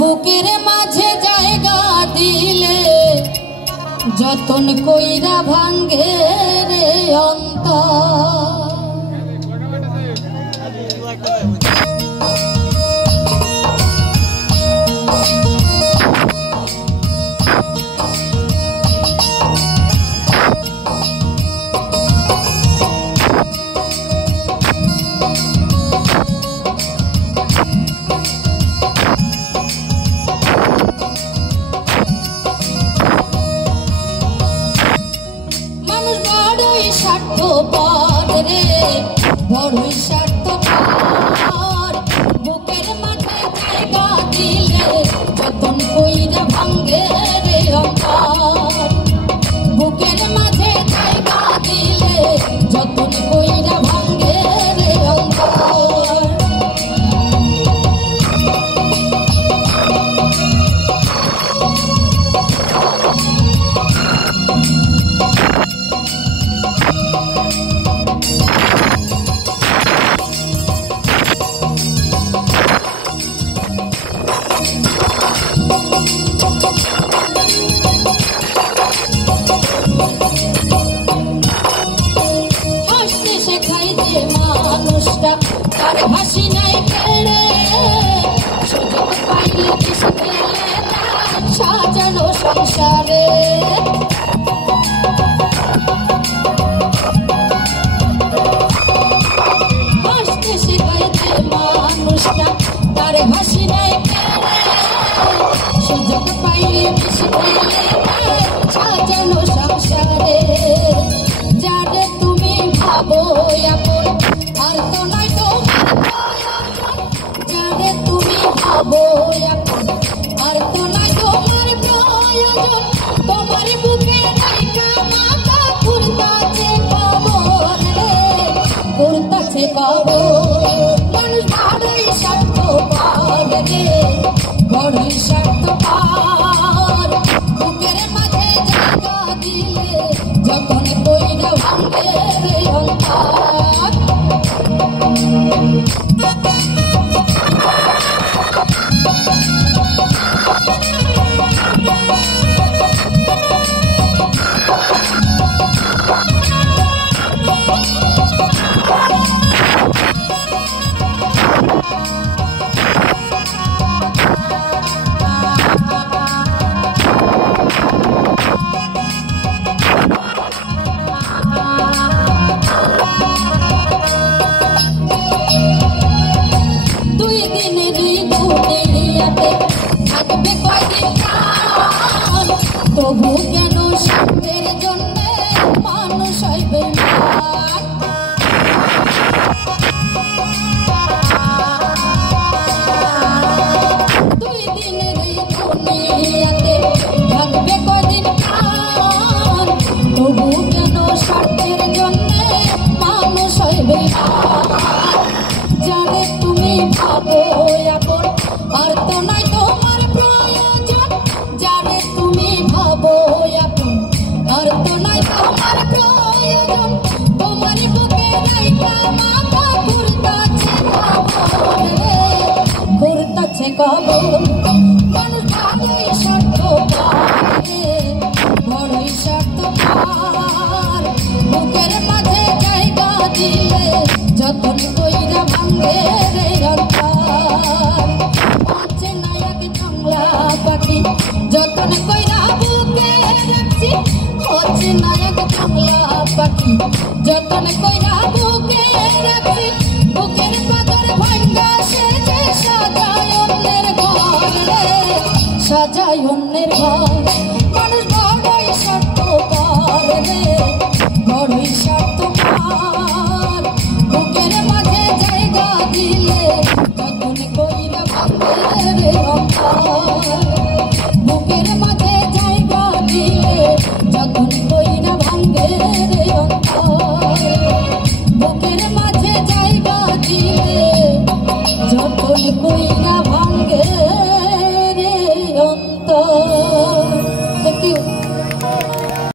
বুকের মাঝে জায়গা দিলে যতন কইরা ভাঙ্গে রে অন্তর। স্বার্থপর রে বড়ই স্বার্থপর, বুকের মাঝে জায়গা দিলে যতন কইরা ভাঙ্গে রে অন্তর। বুকের মাঝে জায়গা দিলে যতন কইরা ভাঙ্গে রে অন্তর। শেখাই যে মানুষটা তার হাসি নাই কেড়ে, সুযোগ পাইলে কিছু খেলে সাজানো সংসারে। হাসতে শেখাই যে মানুষটা তার হাসি নাই কেড়ে, সুযোগ পাইলে কিছু খেলে সাজানো সংসারে। যারে তুমি ভাবো আপন আর তো নাই তোমার প্রয়োজন, যারে তুমি ভাবো আপন আর তো নাই তোমার প্রয়োজন। তোমার বুকে রাইখা মাথা ঘুরতাছে কবর রে, ঘুরতাছে কবর। মানুষ বড়ই স্বার্থপর রে, বড়ই স্বার্থপর, বুকের মাঝে জায়গা দিলে যখন কইরা ভাঙ্গে রে অন্তর। থাকবে কয়দিন প্রাণ, তবু কেন স্বার্থের জন্য মানুষ হইবে বেঈমান। দুই দিনের এই দুনিয়াতে থাকবে কয়দিন প্রাণ, তবু কেন স্বার্থের জন্য মানুষ হইবে বেঈমান। যারে তুমি ভাবো আপন আর তো নাই তোমার প্রয়োজন, যারে তুমি ভাবো আপন আর তো নাই তোমার প্রয়োজন। তোমার বুকে রাইখা মাথা ঘুরতাছে কবর রে, ঘুরতাছে কবর। মানুষ বড়ই স্বার্থপর রে, বড়ই স্বার্থপর, বুকের মাঝে জায়গা দিলে যতন কইরা ভাঙ্গে রে অন্তর। আছে নায়ক জংলা পাখি যতন কইরা বুকে রাখছি, হচ্ছে নায়ক জংলা পাখি যতন কইরা বুকে রাখছি। বুকের পাথর ভাঙ্গা সেজে সাজায় অন্যের ঘর রে, সাজায় অন্যের ঘর।